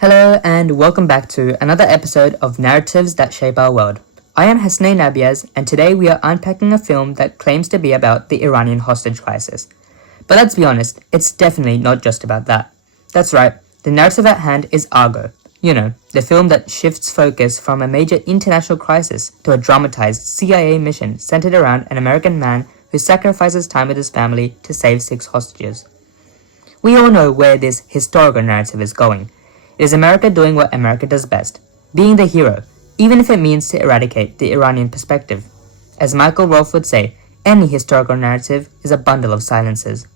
Hello and welcome back to another episode of Narratives That Shape Our World. I am Hasnain Nabiaz and today we are unpacking a film that claims to be about the Iranian hostage crisis. But let's be honest, it's definitely not just about that. That's right, the narrative at hand is Argo. You know, the film that shifts focus from a major international crisis to a dramatized CIA mission centered around an American man who sacrifices time with his family to save 6 hostages. We all know where this historical narrative is going. It is America doing what America does best, being the hero, even if it means to eradicate the Iranian perspective. As Michael Rolfe would say, any historical narrative is a bundle of silences.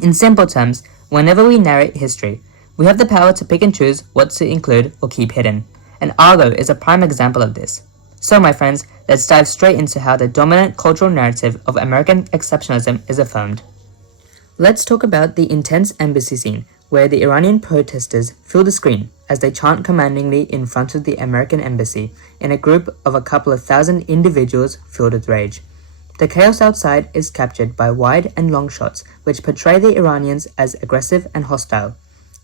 In simple terms, whenever we narrate history, we have the power to pick and choose what to include or keep hidden, and Argo is a prime example of this. So my friends, let's dive straight into how the dominant cultural narrative of American exceptionalism is affirmed. Let's talk about the intense embassy scene, where the Iranian protesters fill the screen as they chant commandingly in front of the American embassy in a group of a couple of thousand individuals filled with rage. The chaos outside is captured by wide and long shots which portray the Iranians as aggressive and hostile.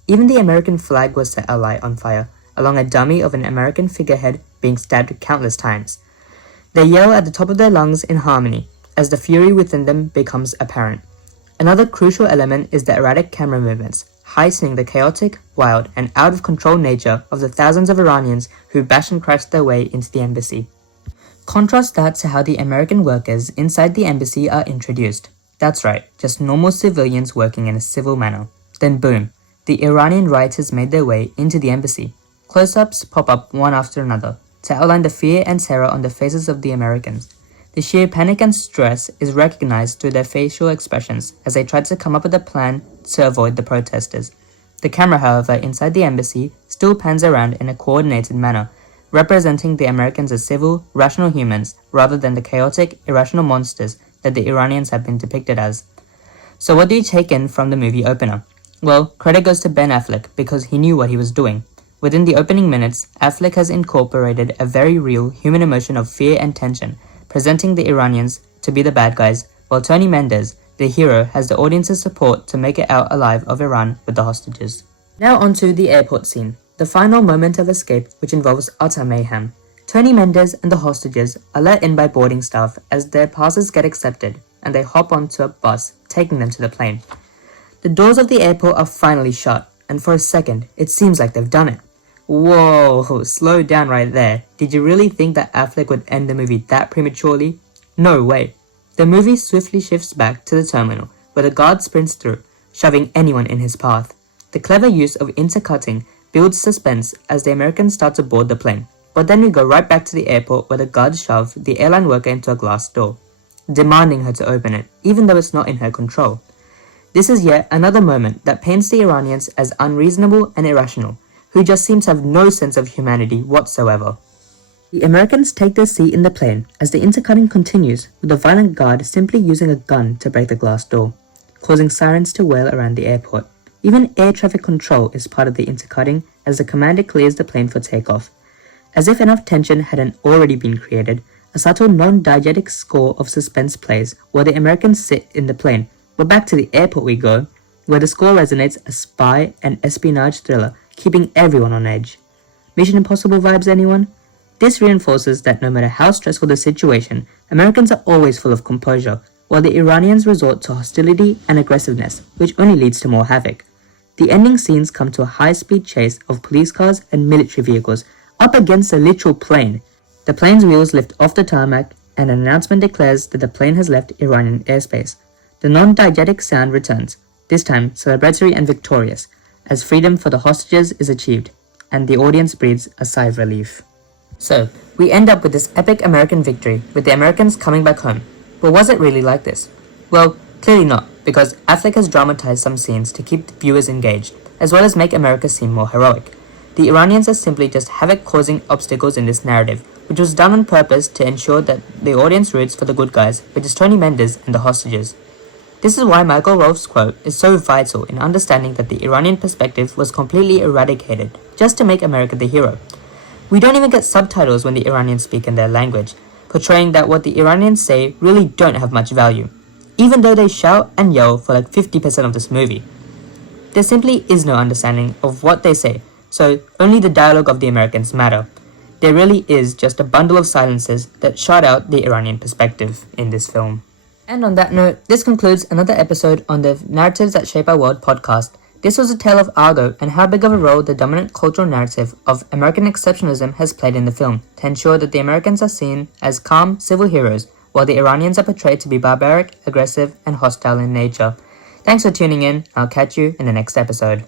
Even the American flag was set alight on fire, along a dummy of an American figurehead being stabbed countless times. They yell at the top of their lungs in harmony as the fury within them becomes apparent. Another crucial element is the erratic camera movements, heightening the chaotic, wild, and out-of-control nature of the thousands of Iranians who bash and crash their way into the embassy. Contrast that to how the American workers inside the embassy are introduced. That's right, just normal civilians working in a civil manner. Then boom, the Iranian rioters made their way into the embassy. Close-ups pop up one after another to outline the fear and terror on the faces of the Americans. The sheer panic and stress is recognized through their facial expressions as they try to come up with a plan to avoid the protesters. The camera, however, inside the embassy still pans around in a coordinated manner, representing the Americans as civil, rational humans rather than the chaotic, irrational monsters that the Iranians have been depicted as. So what do you take in from the movie opener? Well, credit goes to Ben Affleck because he knew what he was doing. Within the opening minutes, Affleck has incorporated a very real human emotion of fear and tension, presenting the Iranians to be the bad guys, while Tony Mendez, the hero, has the audience's support to make it out alive of Iran with the hostages. Now onto the airport scene, the final moment of escape which involves utter mayhem. Tony Mendez and the hostages are let in by boarding staff as their passes get accepted, and they hop onto a bus, taking them to the plane. The doors of the airport are finally shut, and for a second, it seems like they've done it. Whoa, slow down right there. Did you really think that Affleck would end the movie that prematurely? No way. The movie swiftly shifts back to the terminal, where the guard sprints through, shoving anyone in his path. The clever use of intercutting builds suspense as the Americans start to board the plane, but then we go right back to the airport where the guards shove the airline worker into a glass door, demanding her to open it, even though it's not in her control. This is yet another moment that paints the Iranians as unreasonable and irrational, who just seem to have no sense of humanity whatsoever. The Americans take their seat in the plane as the intercutting continues, with the violent guard simply using a gun to break the glass door, causing sirens to wail around the airport. Even air traffic control is part of the intercutting as the commander clears the plane for takeoff. As if enough tension hadn't already been created, a subtle non-diegetic score of suspense plays while the Americans sit in the plane. But back to the airport we go, where the score resonates a spy and espionage thriller, keeping everyone on edge. Mission Impossible vibes, anyone? This reinforces that no matter how stressful the situation, Americans are always full of composure, while the Iranians resort to hostility and aggressiveness, which only leads to more havoc. The ending scenes come to a high-speed chase of police cars and military vehicles up against a literal plane. The plane's wheels lift off the tarmac, and an announcement declares that the plane has left Iranian airspace. The non-diegetic sound returns, this time celebratory and victorious, as freedom for the hostages is achieved, and the audience breathes a sigh of relief. So, we end up with this epic American victory, with the Americans coming back home. But was it really like this? Well, clearly not, because Affleck has dramatized some scenes to keep the viewers engaged, as well as make America seem more heroic. The Iranians are simply just havoc-causing obstacles in this narrative, which was done on purpose to ensure that the audience roots for the good guys, which is Tony Mendez and the hostages. This is why Michael Rolfe's quote is so vital in understanding that the Iranian perspective was completely eradicated, just to make America the hero. We don't even get subtitles when the Iranians speak in their language, portraying that what the Iranians say really don't have much value, even though they shout and yell for like 50% of this movie. There simply is no understanding of what they say, so only the dialogue of the Americans matter. There really is just a bundle of silences that shut out the Iranian perspective in this film. And on that note, this concludes another episode on the Narratives That Shape Our World podcast. This was a tale of Argo and how big of a role the dominant cultural narrative of American exceptionalism has played in the film to ensure that the Americans are seen as calm, civil heroes, while the Iranians are portrayed to be barbaric, aggressive, and hostile in nature. Thanks for tuning in. I'll catch you in the next episode.